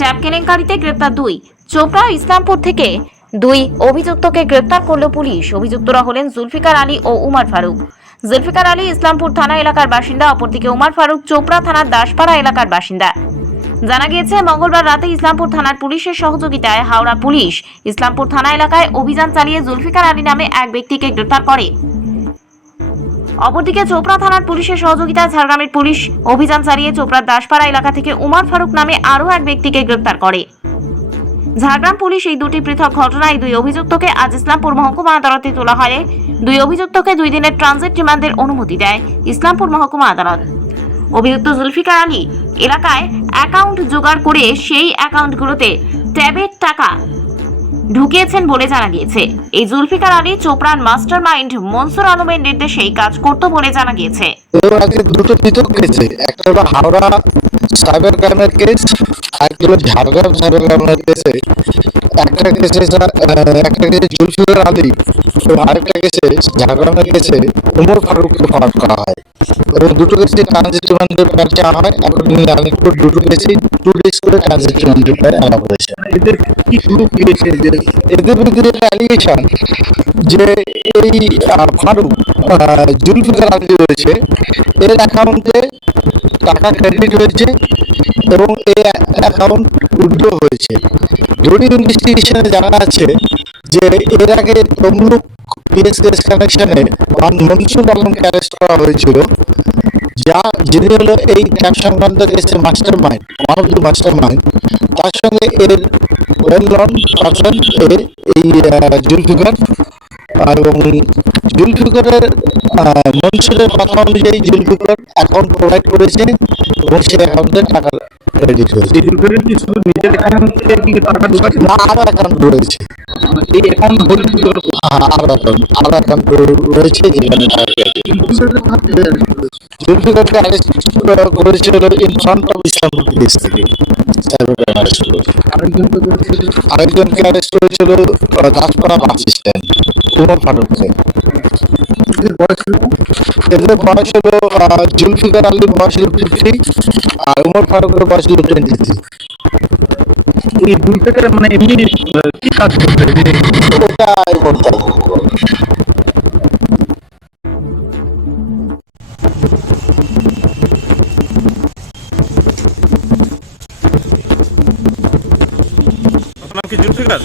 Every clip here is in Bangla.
ট্যাপ কেলেঙ্কারিতে গ্রেপ্তার দুই। চোপড়া ইসলামপুর থেকে দুই অভিযুক্তকে গ্রেপ্তার করল পুলিশ। অভিযুক্তরা হলেন জুলফিকার আলী ও উমার ফারুক। জুলফিকার আলী ইসলামপুর থানা এলাকার বাসিন্দা, অপরদিকে উমার ফারুক চোপড়া থানার দাসপাড়া এলাকার বাসিন্দা। জানা গিয়েছে, মঙ্গলবার রাতে ইসলামপুর থানার পুলিশের সহযোগিতায় হাওড়া পুলিশ ইসলামপুর থানা এলাকায় অভিযান চালিয়ে জুলফিকার আলী নামে এক ব্যক্তিকে গ্রেপ্তার করে। অপরদিকে চোপড়া থানার পুলিশের সহযোগিতায় ঝাড়গ্রামের পুলিশ অভিযান চালিয়ে চোপড়ার দাসপাড়া এলাকা থেকে উমার ফারুক নামে আরও এক ব্যক্তিকে গ্রেপ্তার করে। ঝাড়গ্রাম পুলিশ এই দুটি পৃথক ঘটনায় দুই অভিযুক্তকে আজ ইসলামপুর মহকুমা আদালতে তোলা হয়। দুই অভিযুক্তকে দুই দিনের ট্রানজিট রিমান্ডের অনুমতি দেয় ইসলামপুর মহকুমা আদালত। অভিযুক্ত জুলফিকার আলী এলাকায় অ্যাকাউন্ট জোগাড় করে সেই অ্যাকাউন্টগুলোতে ট্যাবের টাকা ঢুকিয়েছেন বলে জানা গিয়েছে। এই জুলফিকার আলী চোপড়ার মাস্টার মাইন্ড মনসুর আলমের নির্দেশে এই কাজ করত বলে জানা গিয়েছে। দুটো পৃথক কেসে, একটা হলো হাওড়া সাইবার ক্রাইমের কেস আর হলো ঝাড়গ্রাম সাইবার ক্রাইমের কেসে। একটা কেসে একটা কেসে জুলফিকার আলী আরেকটা কেসে ঝাড়গ্রামের কেসে উমর ফারুককে ফারাক করা হয়। এবং দুটো কেসে ট্রানজিট রিমান্ডের প্যাড চাওয়া হয়। এখন আলিপুর দুটো কেসে টু ডেজ করে ট্রানজিট রিমান্ডের প্যাড আনা হয়েছে এদের কি গ্রুপ দিয়েছে যে এদের বিরুদ্ধে একটা অ্যালিগেশন যে এই ফারুক জুলফিকার আলী রয়েছে। এর অ্যাকাউন্টে টাকা ক্রেডিট হয়েছে এবং এই অ্যাকাউন্ট উইথড্র হয়েছে। জরুরি ইনভেস্টিগেশনে জানা আছে যে এর আগে তমলুক পিএসকেস কানেকশনে মনসুর আলমকে অ্যারেস্ট করা হয়েছিল, যা যিনি হলো এই ট্যাক্স সংক্রান্ত কেসে master mind one of the master mind তার সঙ্গে এর ওয়েল নন পার্সন এই জুলফিকার এবং জুলফিকারের মনসুরের কথা অনুযায়ী জুলফিকার অ্যাকাউন্ট প্রোভাইড করেছে, এবং সেই অ্যাকাউন্টে টাকা রয়েছে যেখানে করেছিল ইন আরেকজনকে অ্যারেস্ট করেছিল দাসপাড়া বাস স্ট্যান্ড উমর ফারুককে এদের বয়স কত? এদের বয়স হলো জুলফিকার আলীর বয়স হলো ফিফটি আর উমর ফারুকের বয়স হলো টোয়েন্টি থ্রি এই দুই মানে এমনি কি কাজ করতে ওটা করতে হবে। আপনার কি জুলফিকার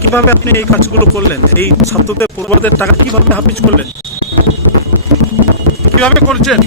কীভাবে আপনি এই কাজগুলো করলেন? এই ছাত্রদের পড়ুয়াদের টাকা কীভাবে হাফিজ করলেন? কীভাবে করছেন?